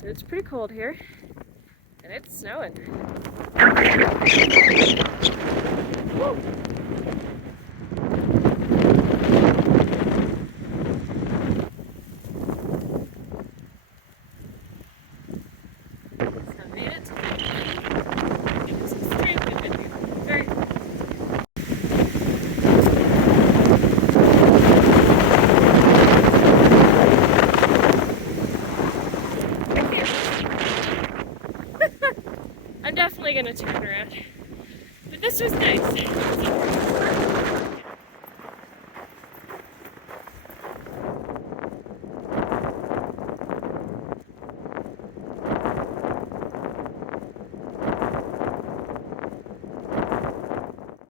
So it's pretty cold here, and it's snowing. Woo. So I made it to the It was extremely windy. Very cold. I'm definitely gonna turn around. But this was nice.